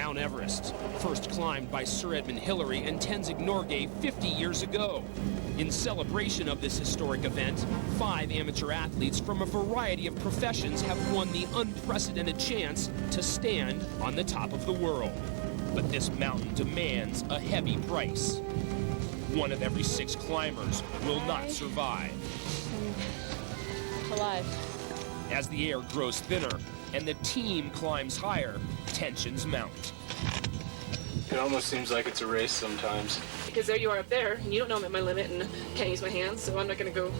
Mount Everest, first climbed by Sir Edmund Hillary and Tenzing Norgay 50 years ago. In celebration of this historic event, 5 amateur athletes from a variety of professions have won the unprecedented chance to stand on the top of the world. But this mountain demands a heavy price. 1 of every 6 climbers will not survive. Alive. As the air grows thinner and the team climbs higher, tensions mount. It almost seems like it's a race sometimes. Because there you are up there, and you don't know I'm at my limit and can't use my hands, so I'm not going to go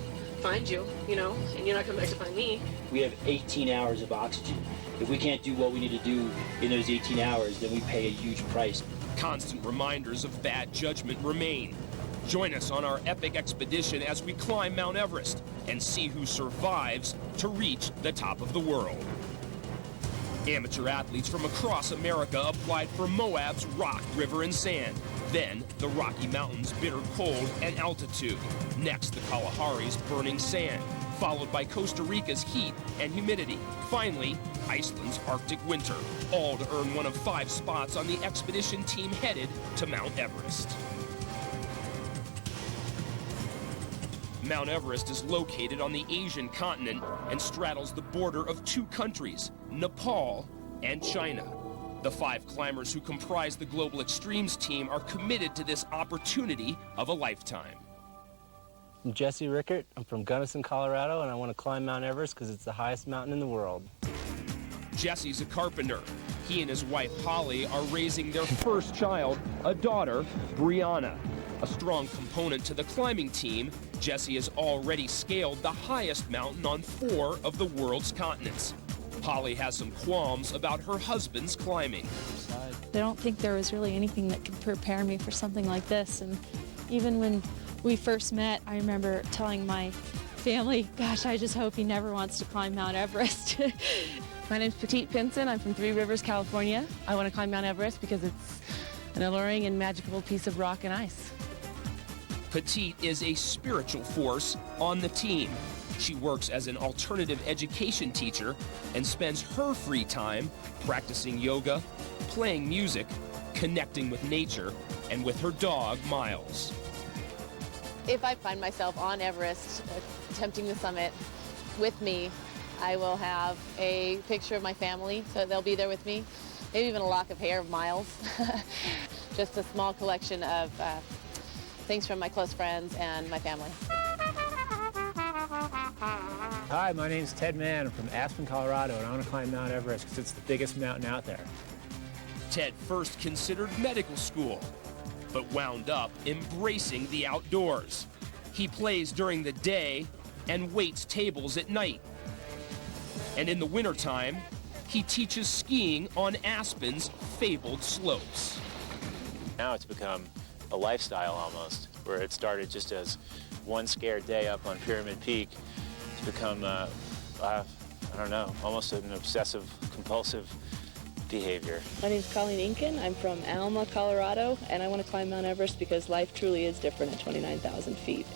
find you, you know, and you're not coming back to find me. We have 18 hours of oxygen. If we can't do what we need to do in those 18 hours, then we pay a huge price. Constant reminders of bad judgment remain. Join us on our epic expedition as we climb Mount Everest and see who survives to reach the top of the world. Amateur athletes from across America applied for Moab's rock, river, and sand. Then, the Rocky Mountains' bitter cold and altitude. Next, the Kalahari's burning sand, followed by Costa Rica's heat and humidity. Finally, Iceland's Arctic winter, all to earn one of 5 spots on the expedition team headed to Mount Everest. Mount Everest is located on the Asian continent and straddles the border of 2 countries, Nepal and China. The 5 climbers who comprise the Global Extremes team are committed to this opportunity of a lifetime. I'm Jesse Rickert. I'm from Gunnison, Colorado, and I want to climb Mount Everest because it's the highest mountain in the world. Jesse's a carpenter. He and his wife, Holly, are raising their first child, a daughter, Brianna. A strong component to the climbing team, Jesse has already scaled the highest mountain on 4 of the world's continents. Holly has some qualms about her husband's climbing. I don't think there was really anything that could prepare me for something like this. And even when we first met, I remember telling my family, gosh, I just hope he never wants to climb Mount Everest. My name's Petite Pinson. I'm from Three Rivers, California. I want to climb Mount Everest because it's an alluring and magical piece of rock and ice. Petite is a spiritual force on the team. She works as an alternative education teacher and spends her free time practicing yoga, playing music, connecting with nature, and with her dog, Miles. If I find myself on Everest attempting the summit with me, I will have a picture of my family, so they'll be there with me. Maybe even a lock of hair of Miles. Just a small collection of things from my close friends and my family. Hi, my name's Ted Mann. I'm from Aspen, Colorado, and I want to climb Mount Everest because it's the biggest mountain out there. Ted first considered medical school, but wound up embracing the outdoors. He plays during the day and waits tables at night. And in the wintertime, he teaches skiing on Aspen's fabled slopes. Now it's become a lifestyle almost, where it started just as one scared day up on Pyramid Peak. It's become, I don't know, almost an obsessive, compulsive behavior. My name's Colleen Inkin. I'm from Alma, Colorado, and I want to climb Mount Everest because life truly is different at 29,000 feet.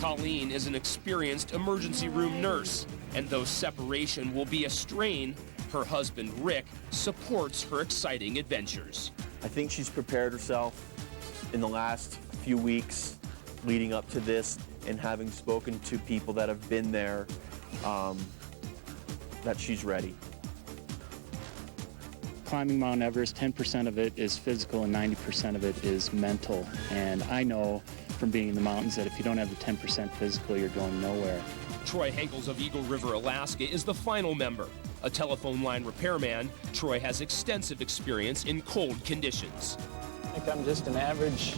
Colleen is an experienced emergency room nurse, and though separation will be a strain, her husband, Rick, supports her exciting adventures. I think she's prepared herself in the last few weeks leading up to this, and having spoken to people that have been there, that she's ready. Climbing Mount Everest, 10% of it is physical and 90% of it is mental. And I know from being in the mountains that if you don't have the 10% physical, you're going nowhere. Troy Henkels of Eagle River, Alaska is the final member. A telephone line repairman, Troy has extensive experience in cold conditions. I think I'm just an average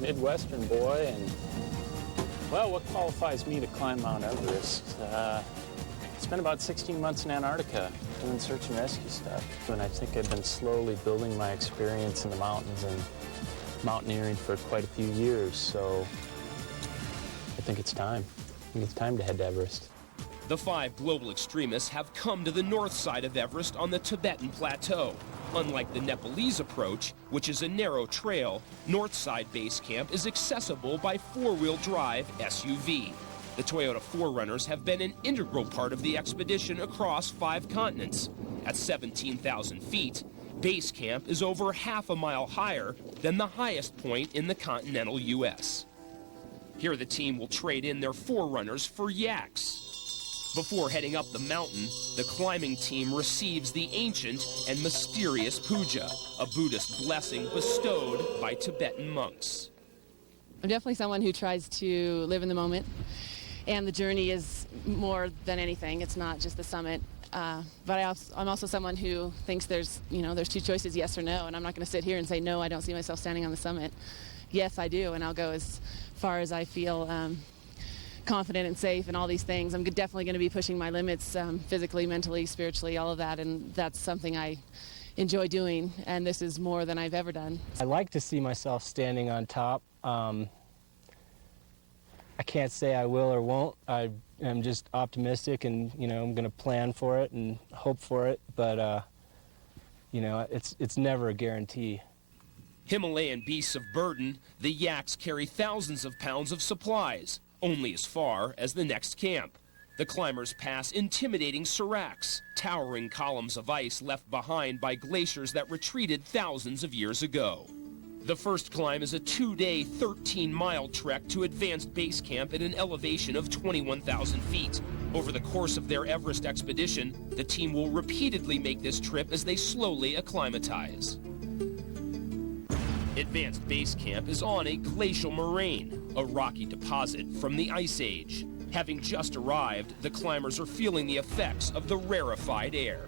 Midwestern boy, and well, what qualifies me to climb Mount Everest? Spent about 16 months in Antarctica doing search and rescue stuff, and I think I've been slowly building my experience in the mountains and mountaineering for quite a few years, so I think it's time. I think it's time to head to Everest. The 5 global extremists have come to the north side of Everest on the Tibetan Plateau. Unlike the Nepalese approach, which is a narrow trail, North Side Base Camp is accessible by 4-wheel drive SUV. The Toyota 4Runners have been an integral part of the expedition across 5 continents. At 17,000 feet, Base camp is over half a mile higher than the highest point in the continental U.S. Here the team will trade in their forerunners for yaks. Before heading up the mountain, the climbing team receives the ancient and mysterious puja, a Buddhist blessing bestowed by Tibetan monks. I'm definitely someone who tries to live in the moment, and the journey is more than anything. It's not just the summit. But I'm also someone who thinks there's two choices, yes or no, and I'm not going to sit here and say, no, I don't see myself standing on the summit. Yes, I do, and I'll go as far as I feel confident and safe and all these things. I'm definitely going to be pushing my limits physically, mentally, spiritually, all of that, and that's something I enjoy doing, and this is more than I've ever done. I like to see myself standing on top. I can't say I will or won't. I am just optimistic, and I'm going to plan for it and hope for it, but it's never a guarantee. Himalayan beasts of burden, the yaks carry thousands of pounds of supplies, only as far as the next camp. The climbers pass intimidating seracs, towering columns of ice left behind by glaciers that retreated thousands of years ago. The first climb is a 2-day, 13-mile trek to advanced base camp at an elevation of 21,000 feet. Over the course of their Everest expedition, the team will repeatedly make this trip as they slowly acclimatize. Advanced base camp is on a glacial moraine, a rocky deposit from the Ice Age. Having just arrived, the climbers are feeling the effects of the rarefied air.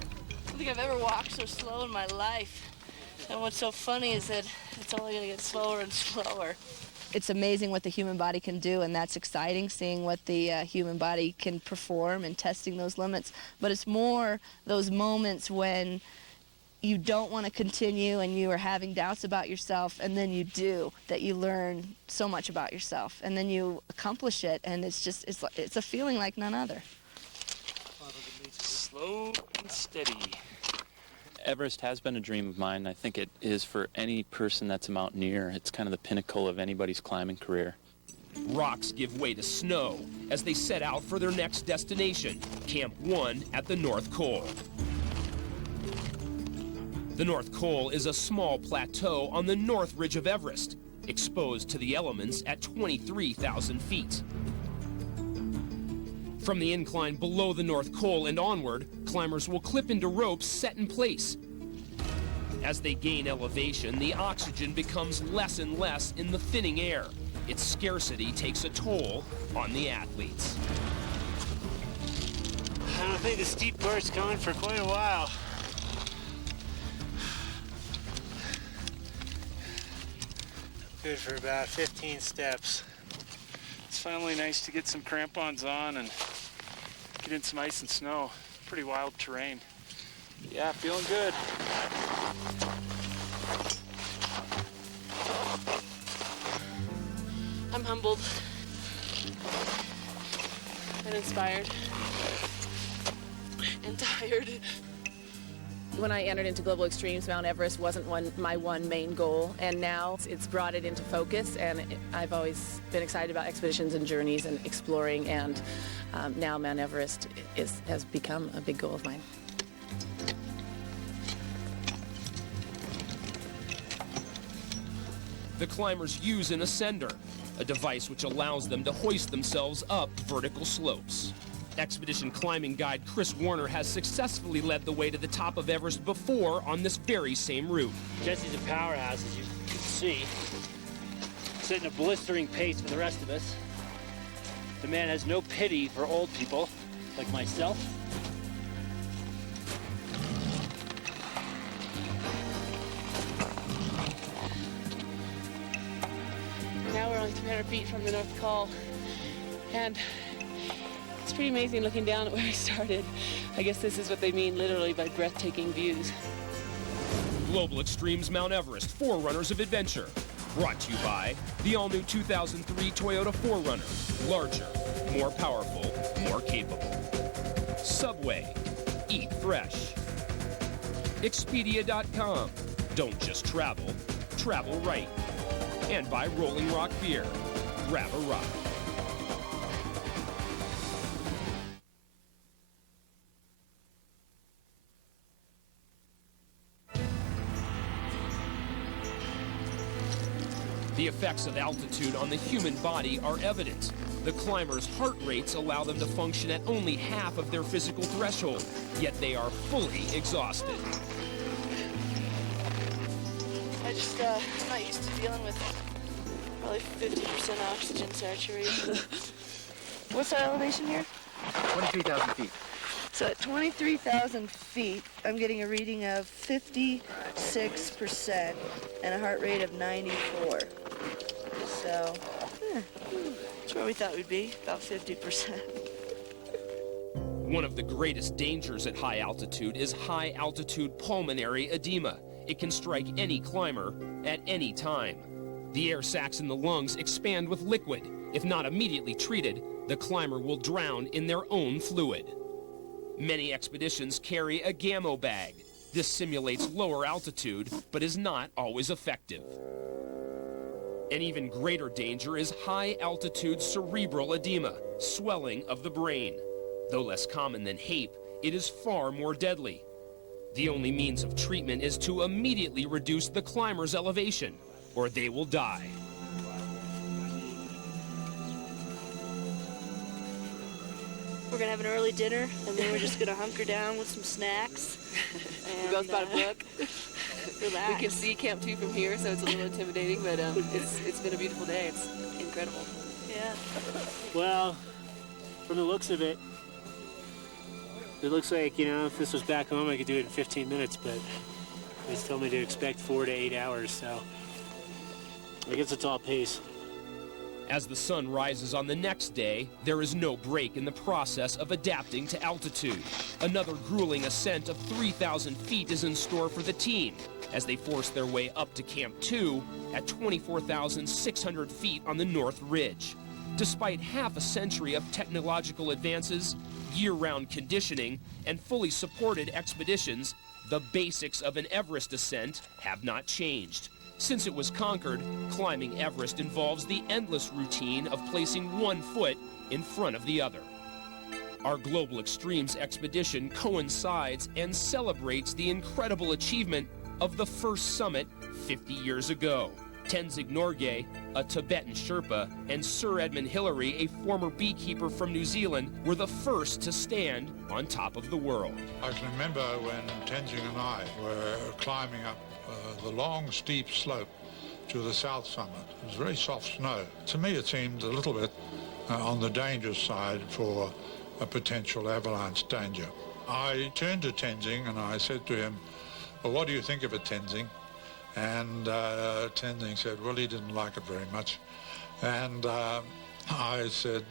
I don't think I've ever walked so slow in my life. And what's so funny is that it's only going to get slower and slower. It's amazing what the human body can do, and that's exciting, seeing what the human body can perform and testing those limits. But it's more those moments when you don't want to continue and you are having doubts about yourself, and then you do, that you learn so much about yourself, and then you accomplish it, and it's a feeling like none other. Slow and steady. Everest has been a dream of mine. I think it is for any person that's a mountaineer. It's kind of the pinnacle of anybody's climbing career. Rocks give way to snow as they set out for their next destination, Camp 1 at the North Col. The North Col is a small plateau on the north ridge of Everest, exposed to the elements at 23,000 feet. From the incline below the North Col and onward, climbers will clip into ropes set in place. As they gain elevation, the oxygen becomes less and less in the thinning air. Its scarcity takes a toll on the athletes. I don't think the steep part's coming for quite a while. Good for about 15 steps. It's finally nice to get some crampons on and get in some ice and snow. Pretty wild terrain. Yeah, feeling good. I'm humbled and inspired and tired. When I entered into Global Extremes, Mount Everest wasn't my one main goal, and now it's brought it into focus, and I've always been excited about expeditions and journeys and exploring, and now Mount Everest has become a big goal of mine. The climbers use an ascender, a device which allows them to hoist themselves up vertical slopes. Expedition climbing guide Chris Warner has successfully led the way to the top of Everest before on this very same route. Jesse's a powerhouse, as you can see. Setting a blistering pace for the rest of us. The man has no pity for old people like myself. Now we're only 300 feet from the North Col, and it's pretty amazing looking down at where we started. I guess this is what they mean literally by breathtaking views. Global Extremes Mount Everest, Forerunners of Adventure. Brought to you by the all-new 2003 Toyota 4Runner. Larger, more powerful, more capable. Subway. Eat fresh. Expedia.com. Don't just travel, travel right. And by Rolling Rock Beer. Grab a rock. The effects of altitude on the human body are evident. The climbers' heart rates allow them to function at only half of their physical threshold, yet they are fully exhausted. I'm not used to dealing with probably 50% oxygen saturation. What's our elevation here? 23,000 feet. So at 23,000 feet, I'm getting a reading of 56% and a heart rate of 94. So, that's where we thought we'd be, about 50%. One of the greatest dangers at high altitude is high-altitude pulmonary edema. It can strike any climber at any time. The air sacs in the lungs expand with liquid. If not immediately treated, the climber will drown in their own fluid. Many expeditions carry a gammo bag. This simulates lower altitude, but is not always effective. An even greater danger is high-altitude cerebral edema, swelling of the brain. Though less common than HAPE, it is far more deadly. The only means of treatment is to immediately reduce the climber's elevation, or they will die. We're gonna have an early dinner, and then we're just gonna hunker down with some snacks. We both bought a book. Relax. We can see Camp 2 from here, so it's a little intimidating, but it's been a beautiful day. It's incredible. Yeah. Well, from the looks of it, it looks like, you know, if this was back home, I could do it in 15 minutes, but they told me to expect 4 to 8 hours, so I guess it's all pace. As the sun rises on the next day, there is no break in the process of adapting to altitude. Another grueling ascent of 3,000 feet is in store for the team as they force their way up to Camp 2 at 24,600 feet on the North Ridge. Despite half a century of technological advances, year-round conditioning, and fully supported expeditions, the basics of an Everest ascent have not changed. Since it was conquered, climbing Everest involves the endless routine of placing one foot in front of the other. Our Global Extremes expedition coincides and celebrates the incredible achievement of the first summit 50 years ago. Tenzing Norgay, a Tibetan Sherpa, and Sir Edmund Hillary, a former beekeeper from New Zealand, were the first to stand on top of the world. I can remember when Tenzing and I were climbing up the long, steep slope to the south summit. It was very soft snow. To me, it seemed a little bit on the dangerous side for a potential avalanche danger. I turned to Tenzing and I said to him, "Well, what do you think of it, Tenzing?" And Tenzing said, well, he didn't like it very much. And I said,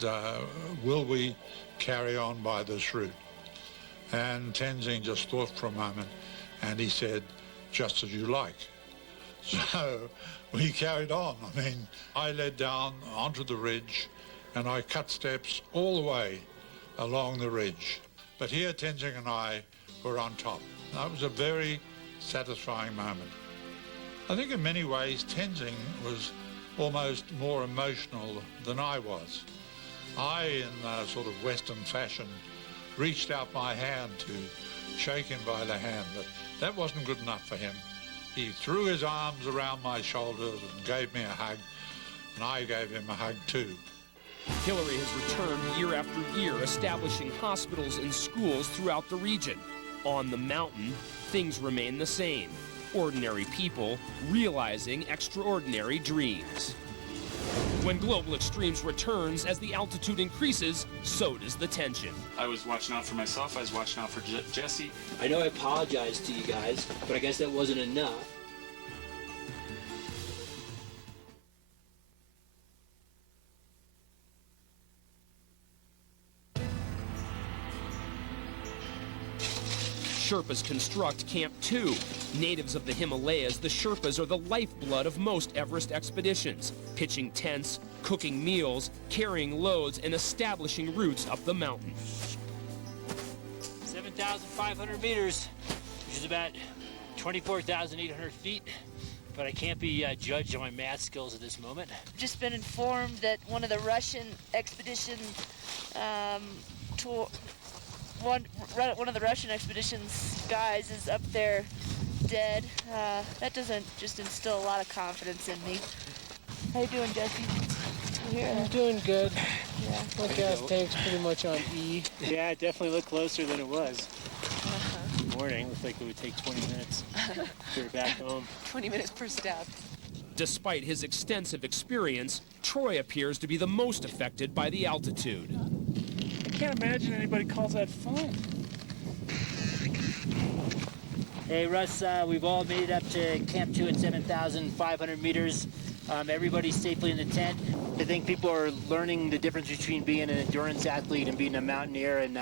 will we carry on by this route? And Tenzing just thought for a moment, and he said, just as you like. So we carried on. I mean, I led down onto the ridge, and I cut steps all the way along the ridge. But here Tenzing and I were on top. That was a very satisfying moment. I think in many ways Tenzing was almost more emotional than I was. I, in a sort of Western fashion, reached out my hand to shake him by the hand, but that wasn't good enough for him. He threw his arms around my shoulders and gave me a hug, and I gave him a hug too. Hillary has returned year after year, establishing hospitals and schools throughout the region. On the mountain, things remain the same. Ordinary people realizing extraordinary dreams. When Global Extremes returns, as the altitude increases, so does the tension. I was watching out for myself, I was watching out for Jesse. I know I apologized to you guys, but I guess that wasn't enough. Sherpas construct Camp 2. Natives of the Himalayas, the Sherpas are the lifeblood of most Everest expeditions, pitching tents, cooking meals, carrying loads, and establishing routes up the mountain. 7,500 meters, which is about 24,800 feet, but I can't be judged on my math skills at this moment. I've just been informed that one of the Russian expedition one of the Russian expedition's guys is up there dead. That doesn't just instill a lot of confidence in me. How you doing, Jesse? I'm doing good. Yeah. My gas tank's pretty much on E. Yeah, it definitely looked closer than it was. Morning, looked like it would take 20 minutes to get back home. 20 minutes per step. Despite his extensive experience, Troy appears to be the most affected by the altitude. I can't imagine anybody calls that fun. Hey Russ, we've all made it up to Camp 2 at 7,500 meters. Everybody's safely in the tent. I think people are learning the difference between being an endurance athlete and being a mountaineer. And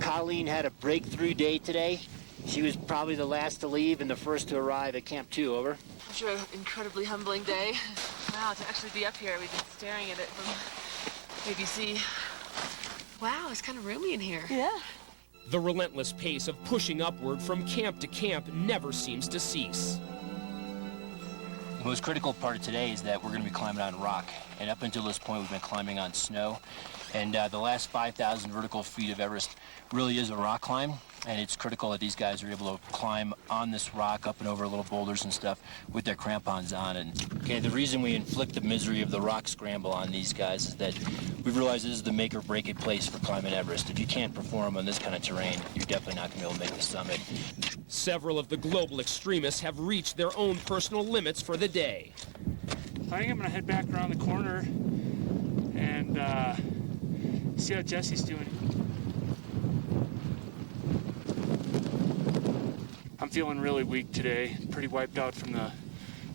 Colleen had a breakthrough day today. She was probably the last to leave and the first to arrive at Camp 2, over. I'm sure an incredibly humbling day. Wow, to actually be up here. We've been staring at it from ABC. Wow, it's kind of roomy in here. Yeah. The relentless pace of pushing upward from camp to camp never seems to cease. The most critical part of today is that we're going to be climbing on rock. And up until this point, we've been climbing on snow. And the last 5,000 vertical feet of Everest really is a rock climb. And it's critical that these guys are able to climb on this rock up and over little boulders and stuff with their crampons on. And okay, the reason we inflict the misery of the rock scramble on these guys is that we've realized this is the make or break it place for climbing Everest. If you can't perform on this kind of terrain, you're definitely not going to be able to make the summit. Several of the global extremists have reached their own personal limits for the day. I think I'm going to head back around the corner and see how Jesse's doing. I'm feeling really weak today, pretty wiped out from the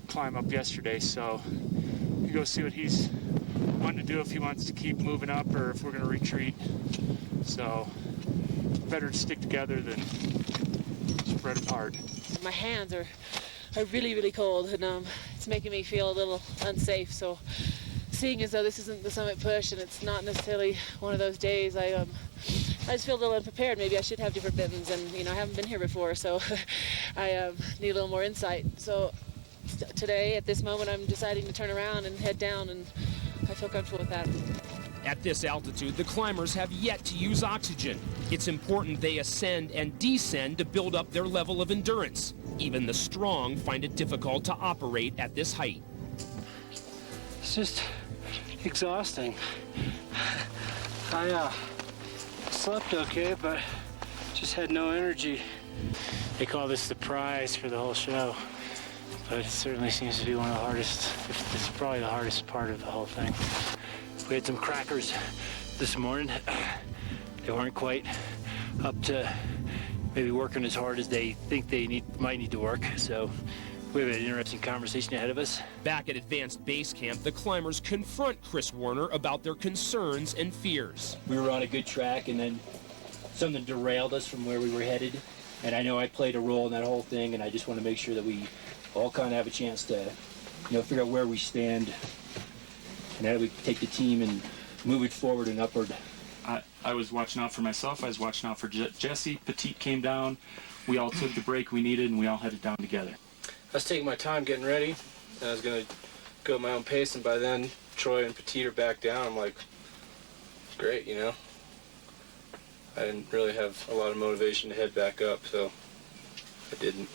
climb up yesterday, so we go see what he's wanting to do, if he wants to keep moving up or if we're going to retreat. So better to stick together than spread apart. My hands are really, really cold, and it's making me feel a little unsafe. So seeing as though this isn't the summit push and it's not necessarily one of those days, I just feel a little unprepared. Maybe I should have different mittens, and I haven't been here before, so I need a little more insight. So today, at this moment, I'm deciding to turn around and head down, and I feel comfortable with that. At this altitude, the climbers have yet to use oxygen. It's important they ascend and descend to build up their level of endurance. Even the strong find it difficult to operate at this height. It's just exhausting. I slept okay, but just had no energy. They call this the prize for the whole show, but it certainly seems to be one of the hardest, it's probably the hardest part of the whole thing. We had some crackers this morning. They weren't quite up to maybe working as hard as they think they might need to work, so we have an interesting conversation ahead of us. Back at Advanced Base Camp, the climbers confront Chris Warner about their concerns and fears. We were on a good track, and then something derailed us from where we were headed. And I know I played a role in that whole thing, and I just want to make sure that we all kind of have a chance to, figure out where we stand and how do we take the team and move it forward and upward. I was watching out for myself. I was watching out for Jesse. Petite came down. We all took the break we needed, and we all headed down together. I was taking my time getting ready, and I was going to go at my own pace, and by then Troy and Petite are back down. I'm like, great, I didn't really have a lot of motivation to head back up, so I didn't.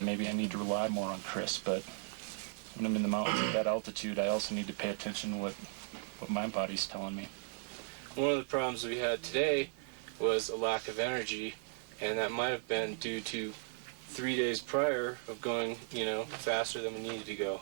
Maybe I need to rely more on Chris, but when I'm in the mountains at that altitude, I also need to pay attention to what my body's telling me. One of the problems we had today was a lack of energy, and that might have been due to 3 days prior of going, faster than we needed to go.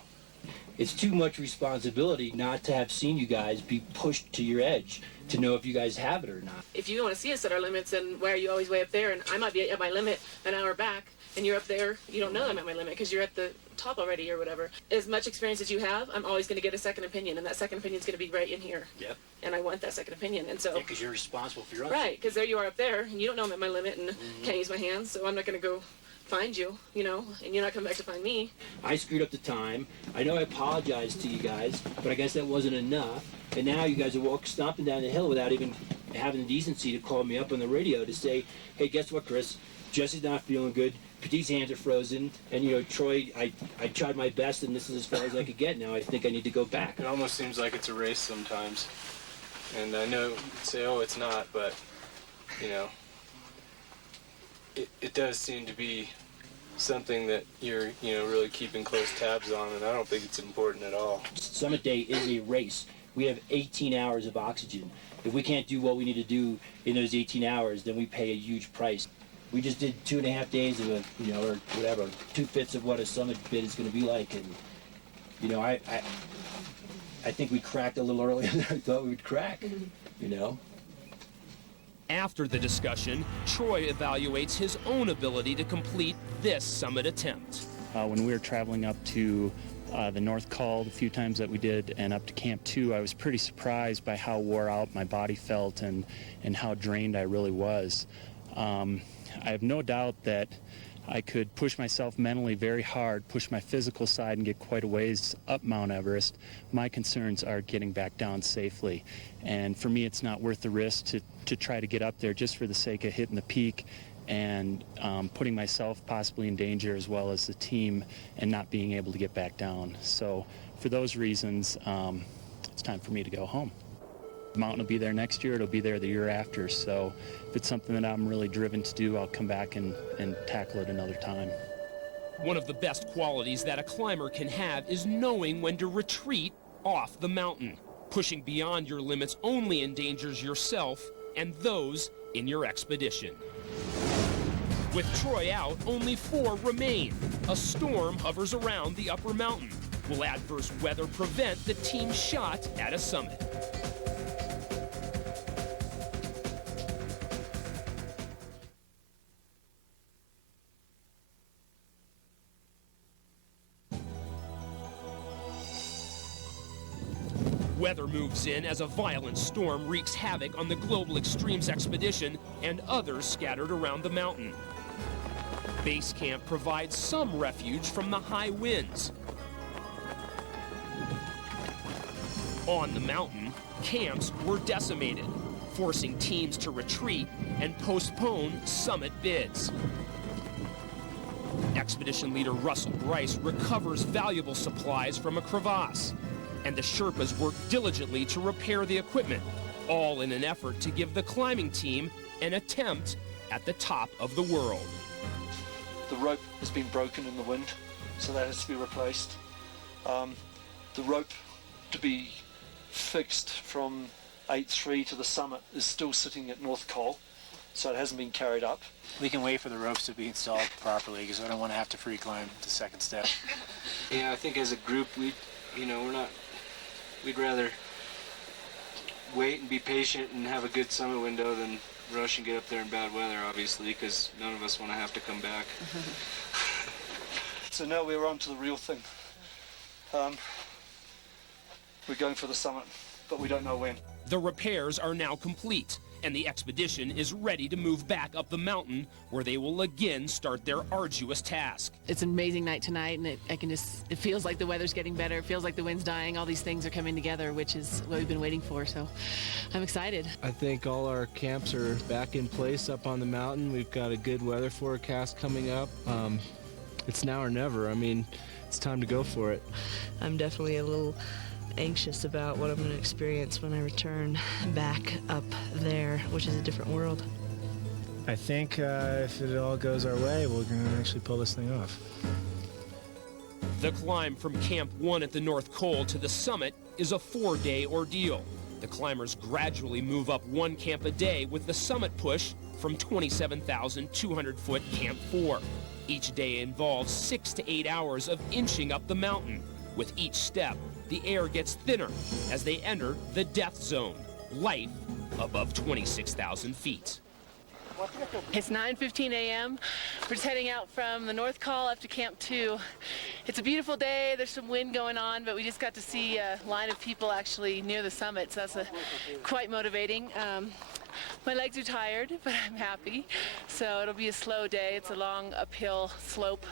It's too much responsibility not to have seen you guys be pushed to your edge to know if you guys have it or not. If you want to see us at our limits, then why are you always way up there? And I might be at my limit an hour back, and you're up there. You don't know I'm at my limit because you're at the top already or whatever. As much experience as you have, I'm always going to get a second opinion, and that second opinion is going to be right in here. Yep. And I want that second opinion, and so... Because you're responsible for your own. Right, because there you are up there, and you don't know I'm at my limit, and can't use my hands, so I'm not going to go find you, and you're not coming back to find me. I screwed up the time. I know I apologized to you guys, but I guess that wasn't enough. And now you guys are stomping down the hill without even having the decency to call me up on the radio to say, hey, guess what, Chris? Jesse's not feeling good. Petite's hands are frozen. And, Troy, I tried my best, and this is as far as I could get. Now I think I need to go back. It almost seems like it's a race sometimes. And I know you'd say, oh, it's not, but, it does seem to be something that you're, really keeping close tabs on, and I don't think it's important at all. Summit Day is a race. We have 18 hours of oxygen. If we can't do what we need to do in those 18 hours, then we pay a huge price. We just did 2.5 days of or whatever, 2/5 of what a summit bid is going to be like, and I think we cracked a little earlier than I thought we would crack. After the discussion, Troy evaluates his own ability to complete this summit attempt. When we were traveling up to the North Col, the few times that we did, and up to Camp 2, I was pretty surprised by how wore out my body felt and how drained I really was. I have no doubt that I could push myself mentally very hard, push my physical side, and get quite a ways up Mount Everest. My concerns are getting back down safely. And for me, it's not worth the risk to try to get up there just for the sake of hitting the peak and putting myself possibly in danger as well as the team and not being able to get back down. So for those reasons, it's time for me to go home. The mountain will be there next year, it'll be there the year after, so if it's something that I'm really driven to do, I'll come back and tackle it another time. One of the best qualities that a climber can have is knowing when to retreat off the mountain. Pushing beyond your limits only endangers yourself and those in your expedition. With Troy out, only 4 remain. A storm hovers around the upper mountain. Will adverse weather prevent the team's shot at a summit? Weather moves in as a violent storm wreaks havoc on the Global Extremes expedition and others scattered around the mountain. Base camp provides some refuge from the high winds. On the mountain, camps were decimated, forcing teams to retreat and postpone summit bids. Expedition leader Russell Bryce recovers valuable supplies from a crevasse, and the Sherpas work diligently to repair the equipment, all in an effort to give the climbing team an attempt at the top of the world. The rope has been broken in the wind, so that has to be replaced. The rope to be fixed from 8.3 to the summit is still sitting at North Col, so it hasn't been carried up. We can wait for the ropes to be installed properly because I don't want to have to free climb the second step. Yeah, I think as a group, we'd rather wait and be patient and have a good summit window than rush and get up there in bad weather, obviously, because none of us want to have to come back. So now we're on to the real thing. We're going for the summit, but we don't know when. The repairs are now complete, and the expedition is ready to move back up the mountain, where they will again start their arduous task. It's an amazing night tonight, and it feels like the weather's getting better. It feels like the wind's dying. All these things are coming together, which is what we've been waiting for, so I'm excited. I think all our camps are back in place up on the mountain. We've got a good weather forecast coming up. It's now or never. I mean, it's time to go for it. I'm definitely a little anxious about what I'm going to experience when I return back up there, which is a different world. I think if it all goes our way, we're going to actually pull this thing off. The climb from Camp 1 at the North Col to the summit is a 4-day ordeal. The climbers gradually move up 1 camp a day, with the summit push from 27,200 foot Camp 4. Each day involves 6 to 8 hours of inching up the mountain. With each step, the air gets thinner as they enter the death zone, life above 26,000 feet. It's 9:15 a.m. We're just heading out from the North Col up to Camp 2. It's a beautiful day. There's some wind going on, but we just got to see a line of people actually near the summit, so that's quite motivating. My legs are tired, but I'm happy. So it'll be a slow day. It's a long uphill slope.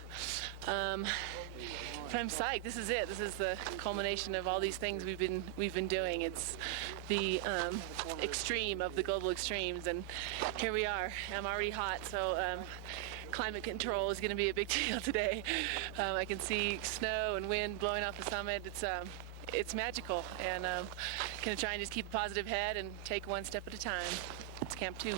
But I'm psyched. This is it. This is the culmination of all these things we've been doing. It's the extreme of the global extremes, and here we are. I'm already hot, so climate control is going to be a big deal today. I can see snow and wind blowing off the summit. It's magical, and going to try and just keep a positive head and take 1 step at a time. It's Camp 2.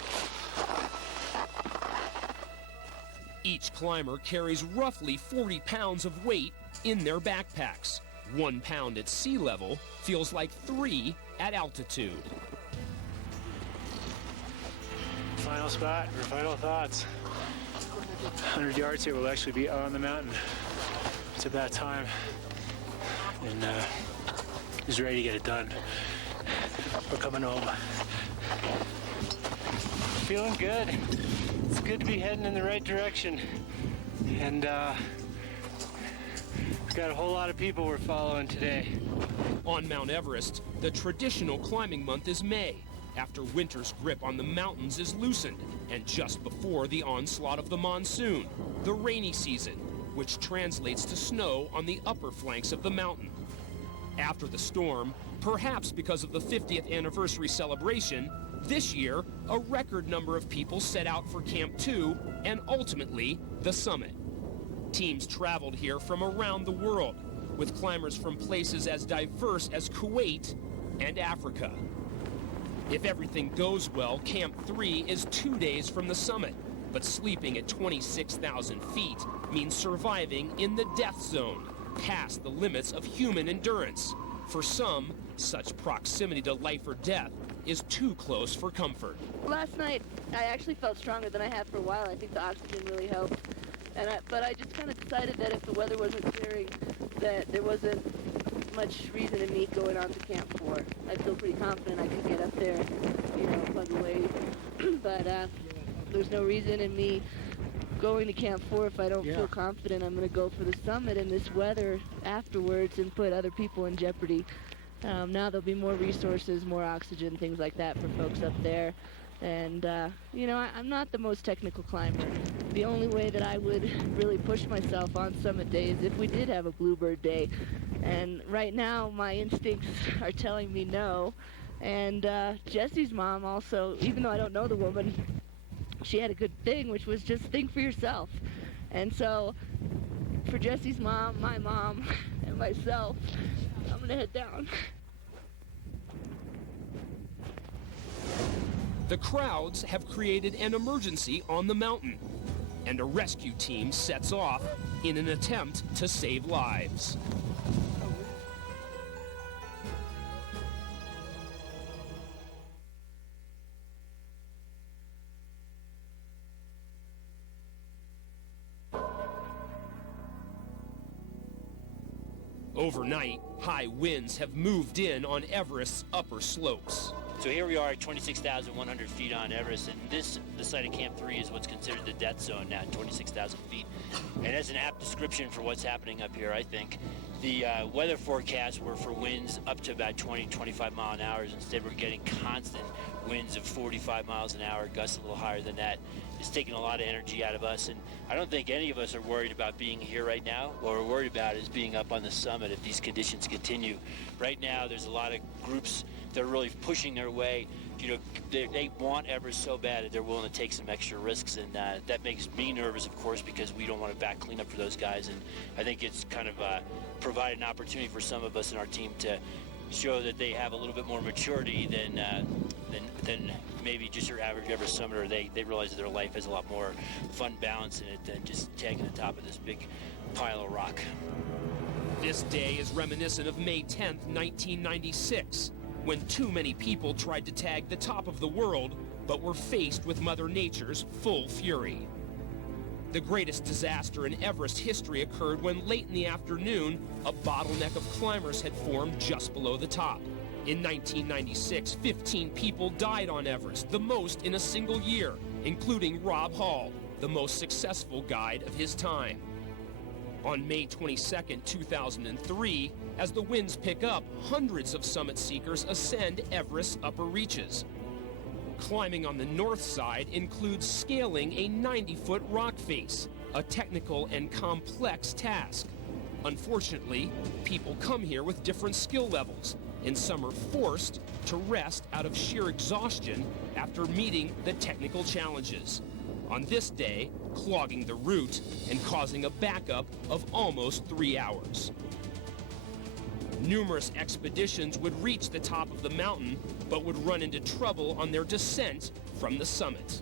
Each climber carries roughly 40 pounds of weight in their backpacks. 1 pound at sea level feels like 3 at altitude. Final spot, or final thoughts. 100 yards here, we'll actually be on the mountain. It's about time. And he's ready to get it done. We're coming home. Feeling good. It's good to be heading in the right direction. And we've got a whole lot of people we're following today. On Mount Everest, the traditional climbing month is May, after winter's grip on the mountains is loosened, and just before the onslaught of the monsoon, the rainy season, which translates to snow on the upper flanks of the mountain. After the storm, perhaps because of the 50th anniversary celebration, this year, a record number of people set out for Camp 2 and ultimately the summit. Teams traveled here from around the world, with climbers from places as diverse as Kuwait and Africa. If everything goes well, Camp 3 is 2 days from the summit, but sleeping at 26,000 feet means surviving in the death zone, past the limits of human endurance. For some, such proximity to life or death is too close for comfort. Last night, I actually felt stronger than I have for a while. I think the oxygen really helped. But I just kind of decided that if the weather wasn't clearing, that there wasn't much reason in me going on to Camp 4. I feel pretty confident I could get up there, plug away. But there's no reason in me going to Camp 4 if I don't feel confident I'm going to go for the summit in this weather afterwards and put other people in jeopardy. Now there'll be more resources, more oxygen, things like that for folks up there. And, I'm not the most technical climber. The only way that I would really push myself on summit day is if we did have a bluebird day. And right now, my instincts are telling me no. And Jesse's mom also, even though I don't know the woman, she had a good thing, which was just think for yourself. And so, for Jesse's mom, my mom, and myself, I'm going to head down. The crowds have created an emergency on the mountain, and a rescue team sets off in an attempt to save lives. Overnight, high winds have moved in on Everest's upper slopes. So here we are at 26,100 feet on Everest, and the site of Camp 3 is what's considered the death zone now, 26,000 feet. And that's an apt description for what's happening up here, I think. The weather forecasts were for winds up to about 20, 25 mile an hour. Instead, we're getting constant winds of 45 miles an hour, gusts a little higher than that. It's taking a lot of energy out of us, and I don't think any of us are worried about being here right now. What we're worried about is being up on the summit if these conditions continue. Right now, there's a lot of groups that are really pushing their way. They want Everest so bad that they're willing to take some extra risks, and that makes me nervous, of course, because we don't want to back clean up for those guys. And I think it's kind of provided an opportunity for some of us in our team to show that they have a little bit more maturity than maybe just your average Everest summiter. They realize that their life has a lot more fun balance in it than just tagging the top of this big pile of rock. This day is reminiscent of May 10th, 1996, when too many people tried to tag the top of the world, but were faced with Mother Nature's full fury. The greatest disaster in Everest history occurred when late in the afternoon, a bottleneck of climbers had formed just below the top. In 1996, 15 people died on Everest, the most in a single year, including Rob Hall, the most successful guide of his time. On May 22, 2003, as the winds pick up, hundreds of summit seekers ascend Everest's upper reaches. Climbing on the north side includes scaling a 90-foot rock face, a technical and complex task. Unfortunately, people come here with different skill levels, and some are forced to rest out of sheer exhaustion after meeting the technical challenges. On this day, clogging the route and causing a backup of almost 3 hours. Numerous expeditions would reach the top of the mountain, but would run into trouble on their descent from the summit.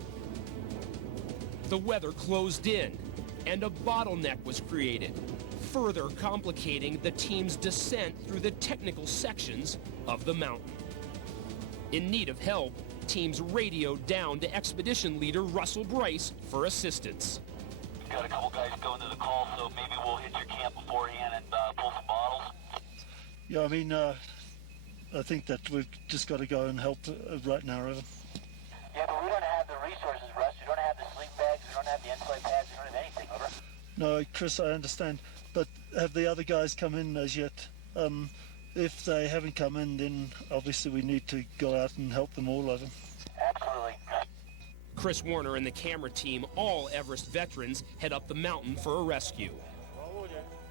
The weather closed in, and a bottleneck was created, further complicating the team's descent through the technical sections of the mountain. In need of help, teams radioed down to expedition leader Russell Bryce for assistance. Got a couple guys going to the call, so maybe we'll hit your camp beforehand and pull some bottles. Yeah, I mean, I think that we've just got to go and help right now, Evan. Yeah, but we don't have the resources, Russ. We don't have the sleep bags, we don't have the inside pads, we don't have anything, over. No, Chris, I understand. But have the other guys come in as yet? If they haven't come in, then obviously we need to go out and help them all, Evan. Absolutely. Chris Warner and the camera team, all Everest veterans, head up the mountain for a rescue.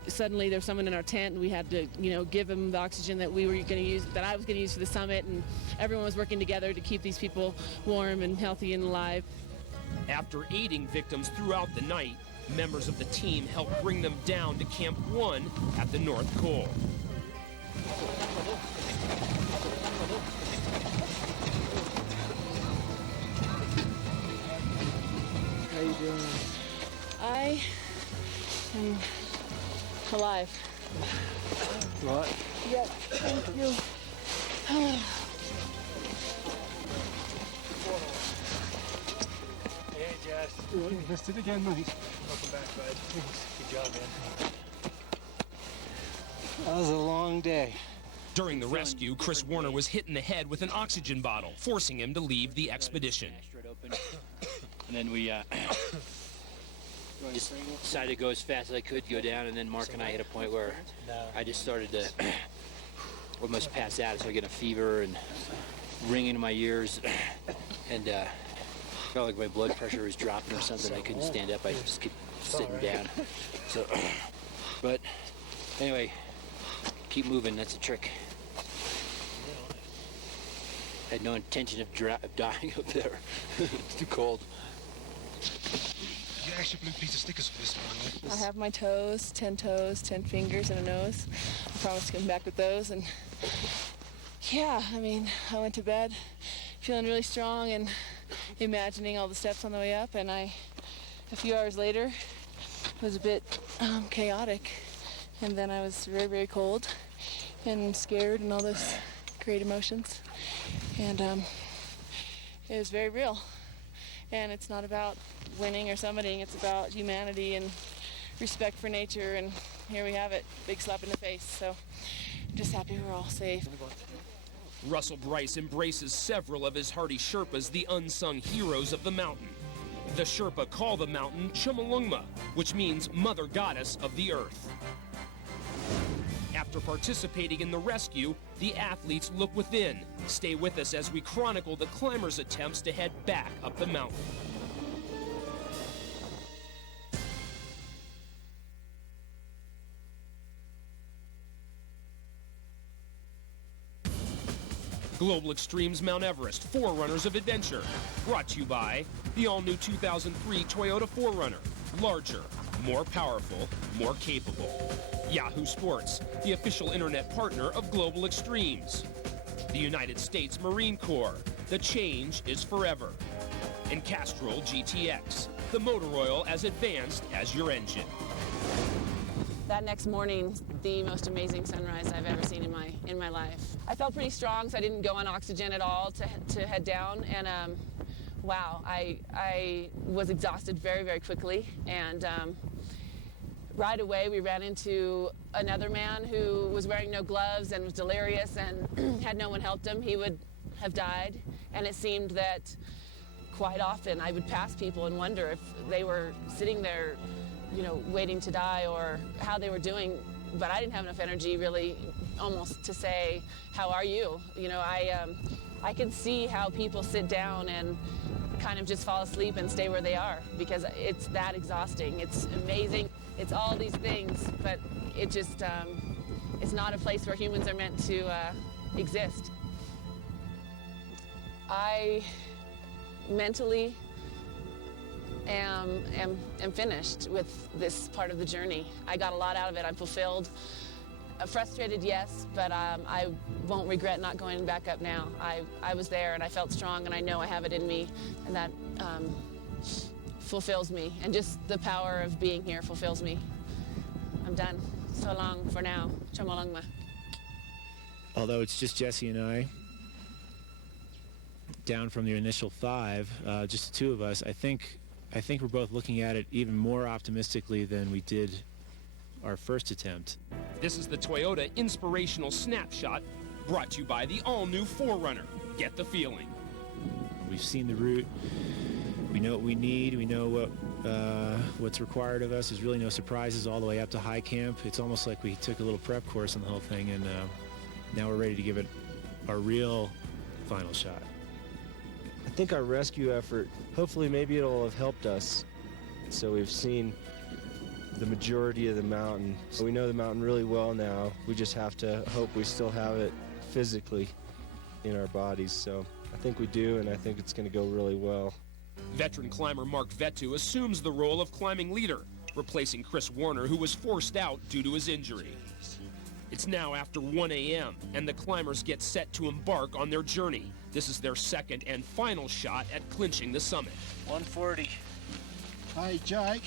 Suddenly there's someone in our tent, and we had to, give them the oxygen that we were going to use, that I was going to use for the summit, and everyone was working together to keep these people warm and healthy and alive. After aiding victims throughout the night, members of the team helped bring them down to Camp 1 at the North Col. How you doing? I am alive. Right. Yep, thank you. Hey, Jess. You missed it again, mate. Welcome back, bud. Good job, man. That was a long day. During the rescue, Chris Warner was hit in the head with an oxygen bottle, forcing him to leave the expedition. And then we just decided to go as fast as I could, go down, and then Mark and I hit a point where I just started to almost pass out, so I get a fever and ringing in my ears, and felt like my blood pressure was dropping or something. I couldn't stand up. I just kept sitting down. So, but anyway, keep moving. That's a trick. I had no intention of dying up there. It's too cold. You extra blue piece of stickers for this, by the way. I have my toes, 10 fingers, and a nose. I promised to come back with those, and yeah, I mean, I went to bed feeling really strong and imagining all the steps on the way up, and a few hours later, was a bit chaotic, and then I was very, very cold and scared and all those great emotions, and it was very real. And it's not about winning or summiting, it's about humanity and respect for nature, and here we have it, big slap in the face. So just happy we're all safe. Russell Bryce embraces several of his hardy Sherpas, the unsung heroes of the mountain. The Sherpa call the mountain Chomolungma, which means Mother Goddess of the Earth. After participating in the rescue, the athletes look within. Stay with us as we chronicle the climbers' attempts to head back up the mountain. Global Extremes Mount Everest, Forerunners of Adventure. Brought to you by the all-new 2003 Toyota 4Runner. Larger, more powerful, more capable. Yahoo Sports, the official internet partner of Global Extremes. The United States Marine Corps, the change is forever. And Castrol GTX, the motor oil as advanced as your engine. That next morning, the most amazing sunrise I've ever seen in my life. I felt pretty strong, so I didn't go on oxygen at all to head down, and wow, I was exhausted very, very quickly, and right away we ran into another man who was wearing no gloves and was delirious, and had no one helped him, he would have died. And it seemed that quite often I would pass people and wonder if they were sitting there, waiting to die, or how they were doing, but I didn't have enough energy really almost to say, how are you? I could see how people sit down and kind of just fall asleep and stay where they are, because it's that exhausting. It's amazing. It's all these things, but it just, it's not a place where humans are meant to exist. I mentally am finished with this part of the journey. I got a lot out of it. I'm fulfilled. Frustrated, yes, but I won't regret not going back up now. I was there and I felt strong, and I know I have it in me, and that fulfills me, and just the power of being here fulfills me. I'm done. So long for now. Chamalangma. Although it's just Jesse and I, down from the initial 5, just the 2 of us, I think we're both looking at it even more optimistically than we did our first attempt. This is the Toyota Inspirational Snapshot, brought to you by the all-new 4Runner. Get the feeling. We've seen the route. We know what we need. We know what's required of us. There's really no surprises all the way up to high camp. It's almost like we took a little prep course on the whole thing, and now we're ready to give it our real final shot. I think our rescue effort, hopefully maybe it'll have helped us. So we've seen the majority of the mountain. So we know the mountain really well now. We just have to hope we still have it physically in our bodies. So I think we do, and I think it's going to go really well. Veteran climber Mark Vetu assumes the role of climbing leader, replacing Chris Warner, who was forced out due to his injury. It's now after 1 a.m., and the climbers get set to embark on their journey. This is their second and final shot at clinching the summit. 140. Hey, Jake.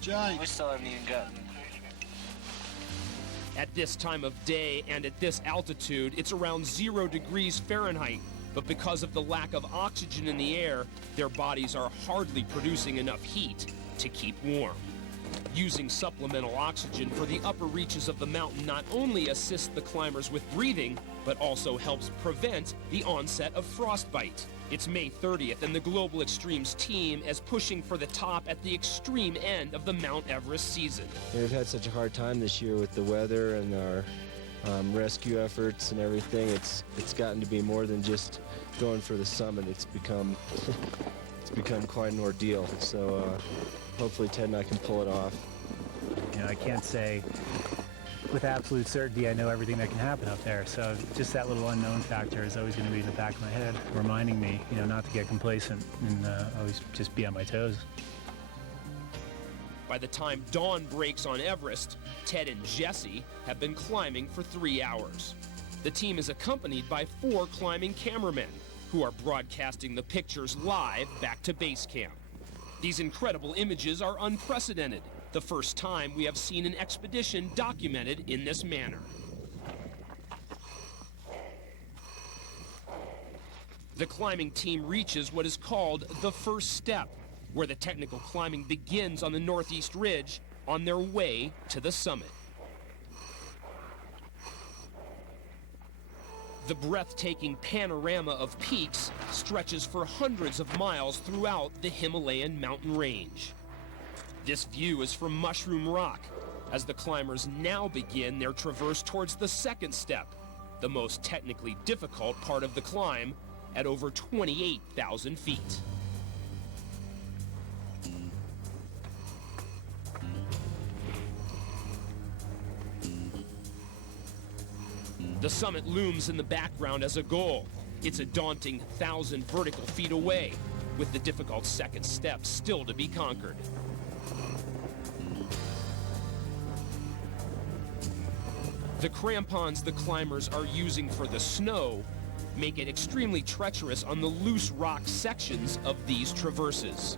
Jake. We still haven't even gotten. At this time of day and at this altitude, it's around 0 degrees Fahrenheit. But because of the lack of oxygen in the air, their bodies are hardly producing enough heat to keep warm. Using supplemental oxygen for the upper reaches of the mountain not only assists the climbers with breathing, but also helps prevent the onset of frostbite. It's May 30th, and the Global Extremes team is pushing for the top at the extreme end of the Mount Everest season. We've had such a hard time this year with the weather and our rescue efforts and everything. It's gotten to be more than just going for the summit. It's become quite an ordeal. So hopefully Ted and I can pull it off. You know, I can't say with absolute certainty I know everything that can happen up there. So just that little unknown factor is always going to be in the back of my head, reminding me, you know, not to get complacent and always just be on my toes. By the time dawn breaks on Everest, Ted and Jesse have been climbing for 3 hours. The team is accompanied by 4 climbing cameramen who are broadcasting the pictures live back to base camp. These incredible images are unprecedented, the first time we have seen an expedition documented in this manner. The climbing team reaches what is called the first step, where the technical climbing begins on the northeast ridge on their way to the summit. The breathtaking panorama of peaks stretches for hundreds of miles throughout the Himalayan mountain range. This view is from Mushroom Rock, as the climbers now begin their traverse towards the second step, the most technically difficult part of the climb, at over 28,000 feet. The summit looms in the background as a goal. It's a daunting 1,000 vertical feet away, with the difficult second step still to be conquered. The crampons the climbers are using for the snow make it extremely treacherous on the loose rock sections of these traverses.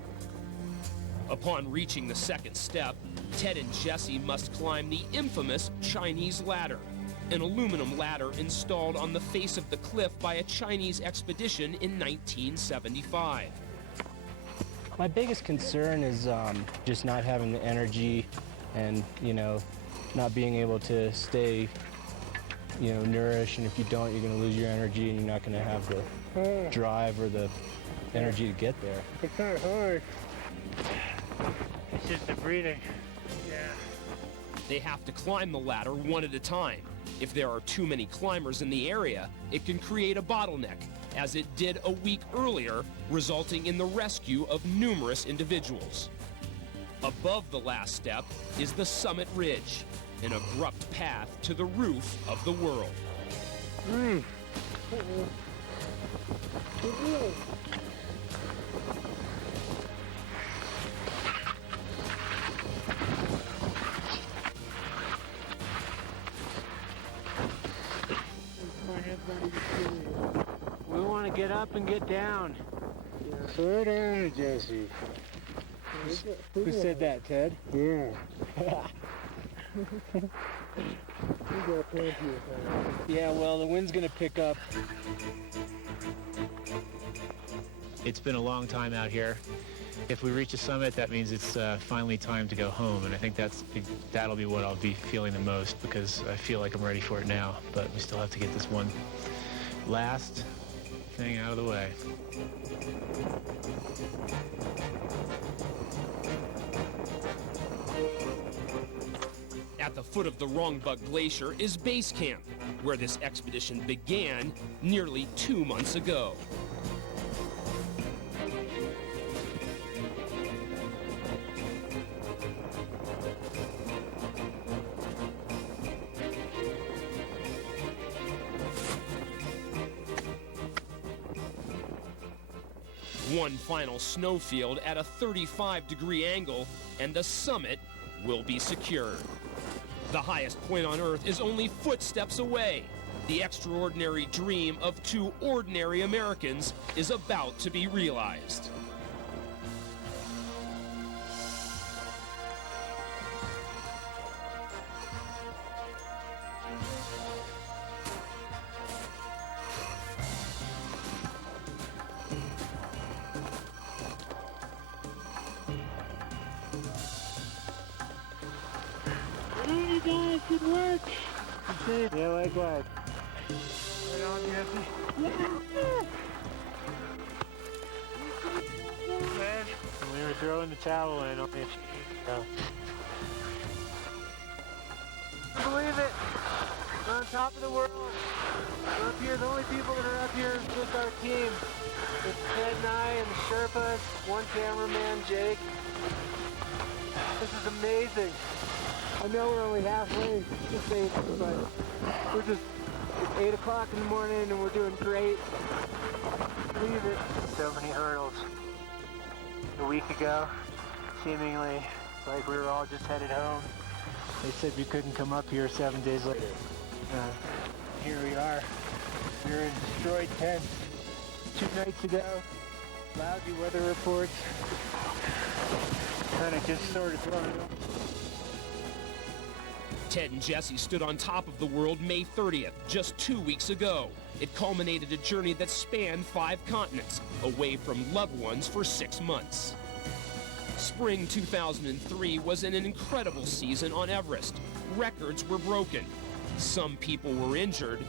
Upon reaching the second step, Ted and Jesse must climb the infamous Chinese ladder, an aluminum ladder installed on the face of the cliff by a Chinese expedition in 1975. My biggest concern is just not having the energy and, you know, not being able to stay, you know, nourished. And if you don't, you're going to lose your energy and you're not going to have the drive or the energy to get there. It's not hard. It's just the breathing. Yeah. They have to climb the ladder one at a time. If there are too many climbers in the area, it can create a bottleneck, as it did a week earlier, resulting in the rescue of numerous individuals. Above the last step is the summit ridge, an abrupt path to the roof of the world. We want to get up and get down. Slow down, Jesse. Who said that, Ted? Yeah. Yeah, well, the wind's going to pick up. It's been a long time out here. If we reach a summit, that means it's finally time to go home, and I think that'll be what I'll be feeling the most, because I feel like I'm ready for it now, but we still have to get this one last thing out of the way. At the foot of the Rongbuk Glacier is base camp, where this expedition began nearly 2 months ago. One final snowfield at a 35-degree angle, and the summit will be secured. The highest point on Earth is only footsteps away. The extraordinary dream of two ordinary Americans is about to be realized. Hey guys, good work. Yeah, likewise. Right on, Jesse. Yeah. Man, we were throwing the towel in on me. I believe it. We're on top of the world. We're up here. The only people that are up here is just our team. It's Ted and I and the Sherpas, one cameraman, Jake. This is amazing. I know we're only halfway to stage, but it's 8 o'clock in the morning and we're doing great. Believe it. So many hurdles. A week ago, seemingly like we were all just headed home. They said we couldn't come up here 7 days later. Here we are. We were in destroyed tents 2 nights ago. Lousy weather reports. Kind of just sort of thrown it up. Ted and Jesse stood on top of the world May 30th, just 2 weeks ago. It culminated a journey that spanned 5 continents, away from loved ones for 6 months. Spring 2003 was an incredible season on Everest. Records were broken. Some people were injured,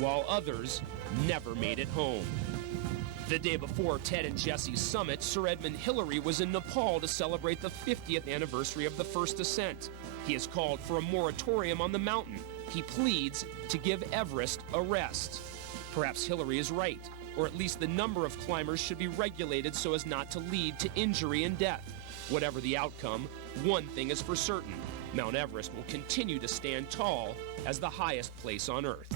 while others never made it home. The day before Ted and Jesse's summit, Sir Edmund Hillary was in Nepal to celebrate the 50th anniversary of the first ascent. He has called for a moratorium on the mountain. He pleads to give Everest a rest. Perhaps Hillary is right, or at least the number of climbers should be regulated so as not to lead to injury and death. Whatever the outcome, one thing is for certain: Mount Everest will continue to stand tall as the highest place on Earth.